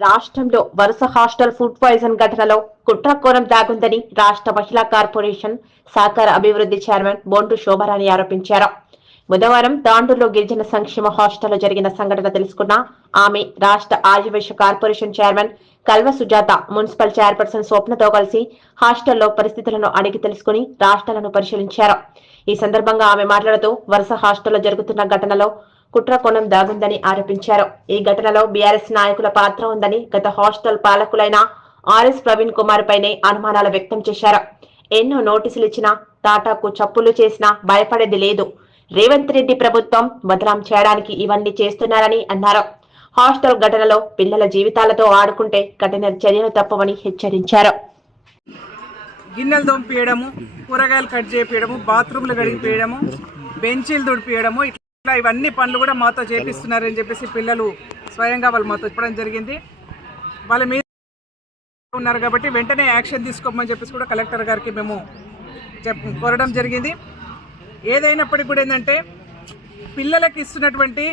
రాష్ట్రంలో వరుస hostel food poison ఘటనలో కుట్రకోణం దాగుందని రాష్ట్ర మహిళా కార్పొరేషన్ సహకార అభివృద్ధి చైర్మన్ బొండు శోభరాణి ఆరోపించారు. బుధవారం తాండూరులో గిరిజన సంక్షేమ హాస్టల్లో జరిగిన సంఘటన తెలుసుకున్న ఆమె రాష్ట్ర ఆదివేశ corporation chairman Kalva Sujatha municipal chairperson స్వప్నతో కలిసి హాస్టల్లో పరిస్థితులను అడిగి తెలుసుకుని రాష్ట్రాలను పరిశీలించారు. ఈ సందర్భంగా ఆమె మాట్లాడుతూ వరుస హాస్టల్లో జరుగుతున్న ఘటనలో కుట్రకోణం దాగుందని ఆరోపించారు. ఈ ఘటనలో బీఆర్ఎస్ నాయకుల పాత్ర ఉందని గత హాస్టల్ పాలకులైన ఆర్ఎస్ ప్రవీణ్ కుమార్ పైనే అనుమానాలు వ్యక్తం చేశారు. ఎన్నో నోటీసులు ఇచ్చినా టాటాకు చప్పులు చేసినా భయపడేది లేదు. రేవంత్ రెడ్డి ప్రభుత్వం బదనాం చేయడానికి ఇవన్నీ చేస్తున్నారని అన్నారు. హాస్టల్ ఘటనలో పిల్లల జీవితాలతో ఆడుకుంటే కఠిన చర్యలు తప్పవని హెచ్చరించారు. గిన్నెలు దొంపియడము కూరగాయలు కట్ చేపియడము బాత్రూమ్లు కడిగిపోయడము బెంచీలు దుడిపియడము ఇట్లా ఇవన్నీ పనులు కూడా మాతో చేపిస్తున్నారని చెప్పేసి పిల్లలు స్వయంగా వాళ్ళు మాతో చెప్పడం జరిగింది. వాళ్ళ మీద ఉన్నారు కాబట్టి వెంటనే యాక్షన్ తీసుకోమని చెప్పేసి కూడా కలెక్టర్ గారికి మేము చెప్ కోరడం జరిగింది. ఏదైనప్పటికీ కూడా ఏంటంటే పిల్లలకి ఇస్తున్నటువంటి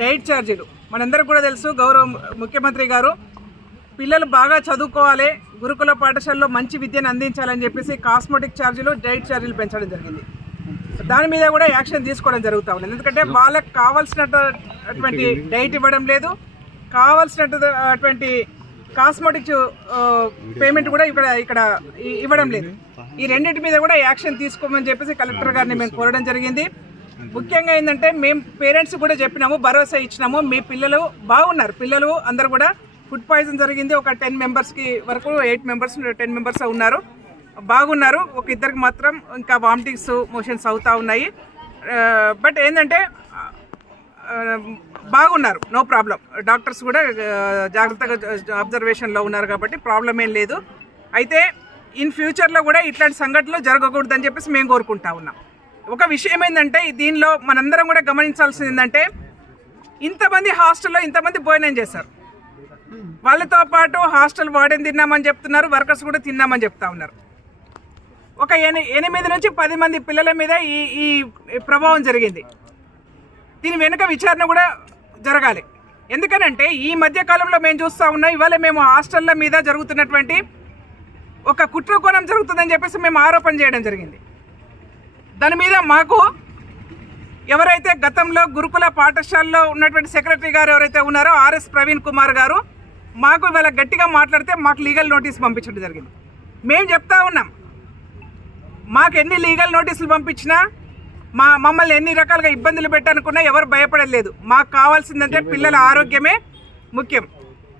డైట్ ఛార్జీలు మనందరికీ కూడా తెలుసు గౌరవ ముఖ్యమంత్రి గారు పిల్లలు బాగా చదువుకోవాలి గురుకుల పాఠశాలలో మంచి విద్యను అందించాలని చెప్పేసి కాస్మెటిక్ ఛార్జీలు డైట్ ఛార్జీలు పెంచడం జరిగింది. దాని మీద కూడా యాక్షన్ తీసుకోవడం జరుగుతూ ఉంది. ఎందుకంటే వాళ్ళకి కావాల్సినటువంటి డైట్ ఇవ్వడం లేదు. కావాల్సినటువంటి కాస్మెటిక్ పేమెంట్ కూడా ఇక్కడ ఇక్కడ ఇవ్వడం లేదు. ఈ రెండింటి మీద కూడా యాక్షన్ తీసుకోమని చెప్పేసి కలెక్టర్ గారిని మేము కోరడం జరిగింది. ముఖ్యంగా ఏంటంటే మేము పేరెంట్స్ కూడా చెప్పినాము భరోసా ఇచ్చినాము. మీ పిల్లలు బాగున్నారు. పిల్లలు అందరు కూడా ఫుడ్ పాయిజన్ జరిగింది. ఒక టెన్ మెంబర్స్కి వరకు ఎయిట్ మెంబర్స్ టెన్ మెంబర్స్ ఉన్నారు. బాగున్నారు. ఒక ఇద్దరికి మాత్రం ఇంకా వామిటింగ్స్ మోషన్స్ అవుతూ ఉన్నాయి. బట్ ఏంటంటే బాగున్నారు. నో ప్రాబ్లం డాక్టర్స్ కూడా జాగ్రత్తగా అబ్జర్వేషన్లో ఉన్నారు కాబట్టి ప్రాబ్లం ఏం లేదు. అయితే ఇన్ ఫ్యూచర్లో కూడా ఇట్లాంటి సంఘటనలు జరగకూడదని చెప్పేసి మేము కోరుకుంటా ఉన్నాం. ఒక విషయం ఏంటంటే దీనిలో మనందరం కూడా గమనించాల్సింది ఏంటంటే ఇంతమంది హాస్టల్లో ఇంతమంది భోజనం చేశారు. వాళ్ళతో పాటు హాస్టల్ వాడని తిన్నామని చెప్తున్నారు వర్కర్స్ కూడా తిన్నామని చెప్తా ఉన్నారు. ఒక ఎని ఎనిమిది నుంచి పది మంది పిల్లల మీద ఈ ఈ ప్రభావం జరిగింది. దీని వెనుక విచారణ కూడా జరగాలి. ఎందుకనంటే ఈ మధ్య కాలంలో మేము చూస్తూ ఉన్నాం ఇవాళ మేము హాస్టళ్ళ మీద జరుగుతున్నటువంటి ఒక కుట్రకోణం జరుగుతుందని చెప్పేసి మేము ఆరోపణ చేయడం జరిగింది. దాని మీద మాకు ఎవరైతే గతంలో గురుకుల పాఠశాలలో ఉన్నటువంటి సెక్రటరీ గారు ఎవరైతే ఉన్నారో ఆర్ఎస్ ప్రవీణ్ కుమార్ గారు మాకు ఇవాళ గట్టిగా మాట్లాడితే మాకు లీగల్ నోటీస్ పంపించడం జరిగింది. మేము చెప్తా ఉన్నాం మాకు ఎన్ని లీగల్ నోటీసులు పంపించినా మా మమ్మల్ని ఎన్ని రకాలుగా ఇబ్బందులు పెట్టనుకున్నా ఎవరు భయపడలేదు. మాకు కావాల్సిందంటే పిల్లల ఆరోగ్యమే ముఖ్యం.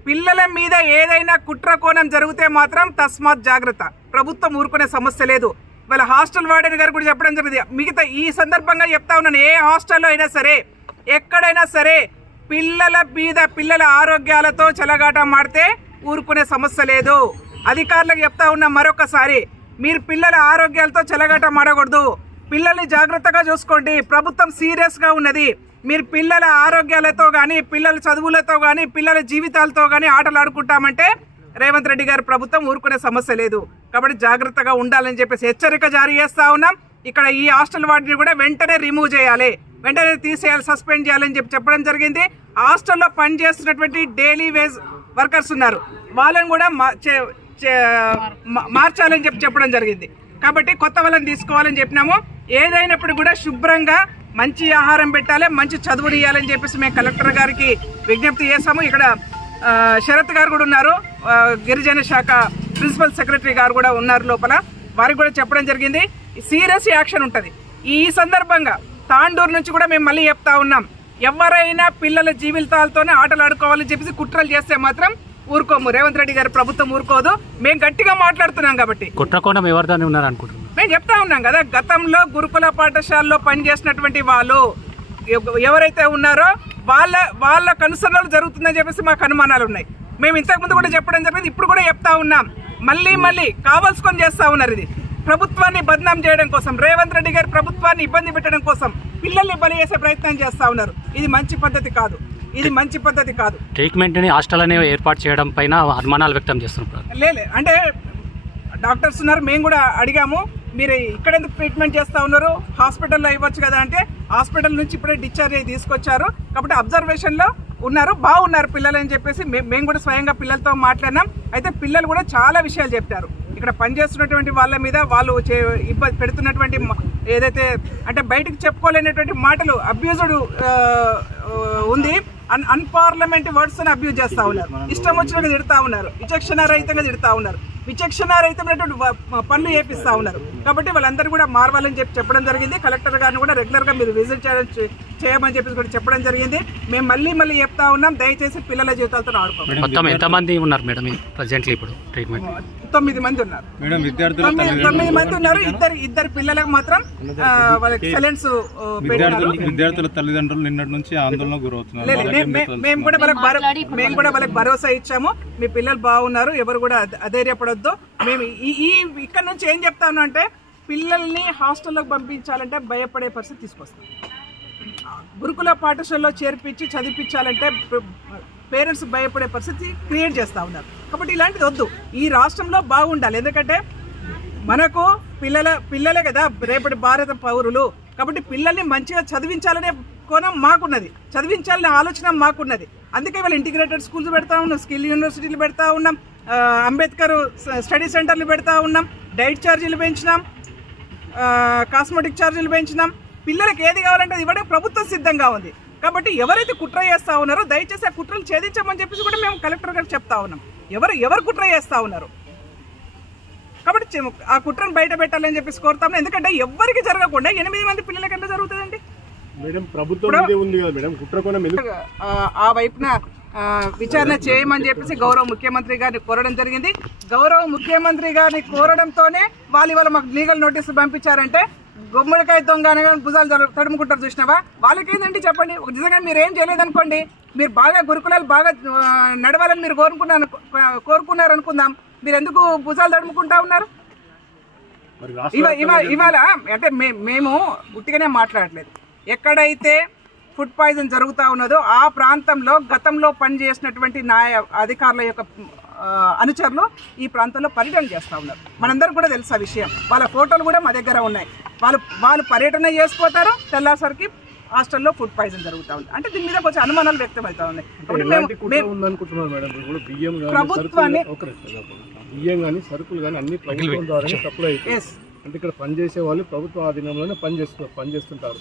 పిల్లల మీద ఏదైనా కుట్ర కోణం జరిగితే మాత్రం తస్మాత్ జాగ్రత్త. ప్రభుత్వం ఊరుకునే సమస్య లేదు. వాళ్ళ హాస్టల్ వార్డెన్ గారు కూడా చెప్పడం జరిగింది. మిగతా ఈ సందర్భంగా చెప్తా ఉన్నాను ఏ హాస్టల్లో అయినా సరే ఎక్కడైనా సరే పిల్లల మీద పిల్లల ఆరోగ్యాలతో చెలగాటం మాడితే ఊరుకునే సమస్య లేదు. అధికారులకు చెప్తా ఉన్నా మరొకసారి మీరు పిల్లల ఆరోగ్యాలతో చెలగాట మాడకూడదు. పిల్లల్ని జాగ్రత్తగా చూసుకోండి. ప్రభుత్వం సీరియస్గా ఉన్నది. మీరు పిల్లల ఆరోగ్యాలతో కానీ పిల్లల చదువులతో కానీ పిల్లల జీవితాలతో కానీ ఆటలు ఆడుకుంటామంటే రేవంత్ రెడ్డి గారి ప్రభుత్వం ఊరుకునే సమస్య లేదు. కాబట్టి జాగ్రత్తగా ఉండాలని చెప్పేసి హెచ్చరిక జారీ చేస్తా ఉన్నాం. ఇక్కడ ఈ హాస్టల్ వాటిని కూడా వెంటనే రిమూవ్ చేయాలి. వెంటనే తీసేయాలి సస్పెండ్ చేయాలని చెప్పి చెప్పడం జరిగింది. హాస్టల్లో పనిచేస్తున్నటువంటి డైలీ వేజ్ వర్కర్స్ ఉన్నారు. వాళ్ళని కూడా మా- చే- మార్చాలని చెప్పి చెప్పడం జరిగింది. కాబట్టి కొత్త వాళ్ళని తీసుకోవాలని చెప్పినాము. ఏదైనప్పుడు కూడా శుభ్రంగా మంచి ఆహారం పెట్టాలి మంచి చదువులు ఇవ్వాలని చెప్పేసి మేము కలెక్టర్ గారికి విజ్ఞప్తి చేసాము ఇక్కడ శరత్ గారు కూడా ఉన్నారు. గిరిజన శాఖ ప్రిన్సిపల్ సెక్రటరీ గారు కూడా ఉన్నారు లోపల. వారికి కూడా చెప్పడం జరిగింది. సీరియస్ యాక్షన్ ఉంటుంది. ఈ సందర్భంగా తాండూరు నుంచి కూడా మేము మళ్ళీ చెప్తా ఉన్నాం. ఎవరైనా పిల్లల జీవితాలతోనే ఆటలు ఆడుకోవాలని చెప్పేసి కుట్రలు చేస్తే మాత్రం ఊరుకోము. రేవంత్ రెడ్డి గారి ప్రభుత్వం ఊరుకోదు. మేము గట్టిగా మాట్లాడుతున్నాం కాబట్టి. కుట్రకోణం ఎవరిదాన్ని ఉన్నారు అనుకుంటున్నారు? మేము చెప్తా ఉన్నాం కదా గతంలో గురుకుల పాఠశాలలో పనిచేసినటువంటి వాళ్ళు ఎవ- ఎవరైతే ఉన్నారో వాళ్ళ వాళ్ళ కనుసరణలు జరుగుతుందని చెప్పేసి మాకు అనుమానాలు ఉన్నాయి. మేము ఇంతకుముందు కూడా చెప్పడం జరిగింది ఇప్పుడు కూడా చెప్తా ఉన్నాం. మళ్ళీ మళ్ళీ కావాల్సుకొని చేస్తా ఉన్నారు ఇది. ప్రభుత్వాన్ని బదనాం చేయడం కోసం రేవంత్ రెడ్డి గారి ప్రభుత్వాన్ని ఇబ్బంది పెట్టడం కోసం పిల్లల్ని బలి చేసే ప్రయత్నం చేస్తా ఉన్నారు. ఇది మంచి పద్ధతి కాదు. ఇది మంచి పద్ధతి కాదు. ట్రీట్మెంట్ని హాస్టల్ అనేవి ఏర్పాటు చేయడం పైన అనుమానాలు వ్యక్తం చేస్తున్నారు లేలే అంటే డాక్టర్స్ ఉన్నారు మేము కూడా అడిగాము మీరు ఇక్కడ ఎందుకు ట్రీట్మెంట్ చేస్తూ ఉన్నారు హాస్పిటల్లో ఇవ్వచ్చు కదా అంటే హాస్పిటల్ నుంచి ఇప్పుడే డిశ్చార్జ్ అయ్యి తీసుకొచ్చారు కాబట్టి అబ్జర్వేషన్లో ఉన్నారు బాగున్నారు పిల్లలు అని చెప్పేసి మేము కూడా స్వయంగా పిల్లలతో మాట్లాడినాం. అయితే పిల్లలు కూడా చాలా విషయాలు చెప్పారు. ఇక్కడ పనిచేస్తున్నటువంటి వాళ్ళ మీద వాళ్ళు ఇబ్బంది పెడుతున్నటువంటి ఏదైతే అంటే బయటకు చెప్పుకోలేనటువంటి మాటలు అబ్యూజ్డ్ ఉంది. అన్ అన్పార్లమెంట్ వర్డ్స్ అని అబ్యూజ్ చేస్తా ఉన్నారు. ఇష్టం వచ్చినట్టు తిడతా ఉన్నారు. విచక్షణ రహితంగా తిడతా ఉన్నారు. విచక్షణ రహితమైనటువంటి పనులు చేపిస్తా ఉన్నారు. కాబట్టి వాళ్ళందరూ కూడా మారవాలని చెప్పి చెప్పడం జరిగింది. కలెక్టర్ గారిని కూడా రెగ్యులర్గా మీరు విజిట్ చేయడం చేయమని చెప్పి కూడా చెప్పడం జరిగింది. మేము మళ్ళీ మళ్ళీ చెప్తా ఉన్నాం. దయచేసి పిల్లల జీవితాలతో ఆడుకోండి మొత్తం ఎంతమంది ఉన్నారు మేడం ప్రజెంట్లీ ఇప్పుడు ట్రీట్మెంట్ తొమ్మిది మంది ఉన్నారు. మేడం విద్యార్థులు తొమ్మిది మంది ఉన్నారు. ఇద్దరు ఇద్దరు పిల్లలకు మాత్రం వాళ్ళకి సెలెన్స్ విద్యార్థులు విద్యార్థుల తల్లిదండ్రులు నిన్నటి నుంచి ఆందోళనకు గురవుతున్నారు. మేము కూడా వాళ్ళకి భరో- మేము కూడా వాళ్ళకి భరోసా ఇచ్చాము. మీ పిల్లలు బాగున్నారు. ఎవరు కూడా అధ- అధైర్యపడొద్దు. మేము ఈ ఇక్కడ నుంచి ఏం చెప్తాను అంటే పిల్లల్ని హాస్టల్లోకి పంపించాలంటే భయపడే పరిస్థితి తీసుకొస్తాం. గురుకుల పాఠశాలలో చేర్పించి చదివించాలంటే పేరెంట్స్ భయపడే పరిస్థితి క్రియేట్ చేస్తూ ఉన్నారు. కాబట్టి ఇలాంటిది వద్దు. ఈ రాష్ట్రంలో బాగుండాలి. ఎందుకంటే మనకు పిల్లల పిల్లలే కదా రేపటి భారత పౌరులు. కాబట్టి పిల్లల్ని మంచిగా చదివించాలనే కోణం మాకున్నది. చదివించాలనే ఆలోచన మాకున్నది. అందుకే వాళ్ళు ఇంటిగ్రేటెడ్ స్కూల్స్ పెడతా ఉన్నాం స్కిల్ యూనివర్సిటీలు పెడతా ఉన్నాం. అంబేద్కర్ స్టడీ సెంటర్లు పెడతా ఉన్నాం డైట్ ఛార్జీలు పెంచినాం కాస్మెటిక్ ఛార్జీలు పెంచినాం. పిల్లలకి ఏది కావాలంటే ఇవ్వడం ప్రభుత్వం సిద్ధంగా ఉంది. కాబట్టి ఎవరైతే కుట్ర చేస్తా ఉన్నారో దయచేసి ఆ కుట్రలు ఛేదించమని చెప్పేసి కూడా మేము కలెక్టర్ గారికి చెప్తా ఉన్నాం. ఎవరు ఎవరు కుట్ర చేస్తా ఉన్నారు? కాబట్టి ఆ కుట్రను బయట పెట్టాలని చెప్పేసి కోరుతాము ఎందుకంటే ఎవరికి జరగకుండా ఎనిమిది మంది పిల్లలకి ఎంత జరుగుతుందండి? ఆ, వైపున విచారణ చేయమని చెప్పేసి గౌరవ ముఖ్యమంత్రి గారిని కోరడం జరిగింది. గౌరవ ముఖ్యమంత్రి గారిని కోరడంతోనే వాళ్ళు ఇవాళ మాకు లీగల్ నోటీసులు పంపించారంటే గుమ్మడికాయ దొంగ భుజాలు తడు- తడుముకుంటారు చూసినావా? వాళ్ళకేందండి చెప్పండి? ఒక నిజంగా మీరు ఏం చేయలేదనుకోండి. మీరు బాగా గురుకులాలు బాగా నడవాలని మీరు కోరుకున్నారు కోరుకున్నారు అనుకుందాం మీరు ఎందుకు భుజాలు తడుముకుంటా ఉన్నారు? ఇవాళ అంటే మే- మేము ఉట్టిగానే మాట్లాడలేదు. ఎక్కడైతే ఫుడ్ పాయిజన్ జరుగుతూ ఉన్నదో ఆ ప్రాంతంలో గతంలో పనిచేసినటువంటి న్యాయ అధికారుల యొక్క అనుచరులు ఈ ప్రాంతంలో పర్యటన చేస్తూ ఉన్నారు. మనందరికి కూడా తెలుసు ఆ విషయం. వాళ్ళ ఫోటోలు కూడా మా దగ్గర ఉన్నాయి. వాళ్ళు వాళ్ళు పర్యటన చేసిపోతారు. తెల్లాసరికి హాస్టల్లో ఫుడ్ పాయిజన్ జరుగుతూ ఉంది. అంటే దీని మీద కొంచెం అనుమానాలు వ్యక్తం అవుతా ఉన్నాయి. ప్రభుత్వాన్ని-. బియ్యం కానీ సరుకులు కానీ అన్ని ప్రభుత్వం ద్వారానే సప్లై అంటే ఇక్కడ పనిచేసే వాళ్ళు ప్రభుత్వ ఆధీనంలోనే పనిచేస్తారు పనిచేస్తుంటారు.